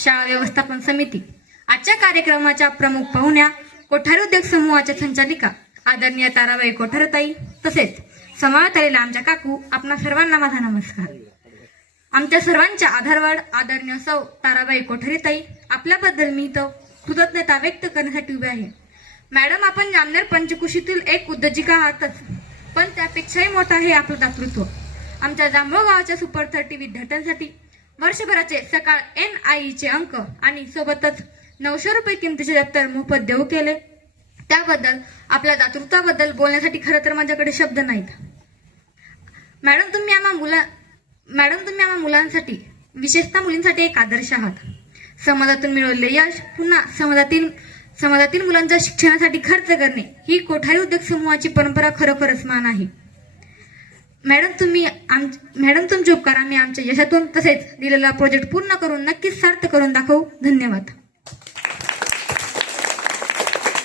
शाळा व्यवस्थापन समिती। आजच्या कार्यक्रमाच्या प्रमुख पाहुण्या कोठारी उद्योग समूहाच्या संचालिका आदरणीय ताराबाई कोठारेताई, तसेच समावेत आलेल्या आमच्या काकू, आपणा सर्वांना माझा नमस्कार। आमच्या सर्वांच्या आधारवड आदरणीय सौ ताराबाई कोठारेताई, आपल्याबद्दल मी तो कृतज्ञता व्यक्त करण्यासाठी उभे आहे। मॅडम, आपण जामनेर पंचकुशीतील एक उद्योजिका आहातच, पण त्यापेक्षाही मोठा आहे आपलं दातृत्व। आमच्या जांभूळ गावाच्या सुपर 30 विद्यार्थ्यांसाठी वर्षभराचे सकाळ NIE अंक आणि सोबतच 900 रुपये किमतीचे दप्तर मोफत देऊ केले। त्याबद्दल आपल्या दातृत्वाबद्दल बोलण्यासाठी खरं तर माझ्याकडे शब्द नाहीत। मॅडम, तुम्ही आम्हा मुलांसाठी, विशेषतः मुलींसाठी एक आदर्श आहात। समाजातून मिळवलेले यश पुन्हा समाजातील मुलांच्या शिक्षणासाठी खर्च करणे ही कोठारी उद्योग समूहाची परंपरा खरोखरच मान आहे। मॅडम, तुमचे उपकार आम्ही आमच्या यशातून तसेच दिलेला प्रोजेक्ट पूर्ण करून नक्कीच सार्थ करून दाखवू। धन्यवाद।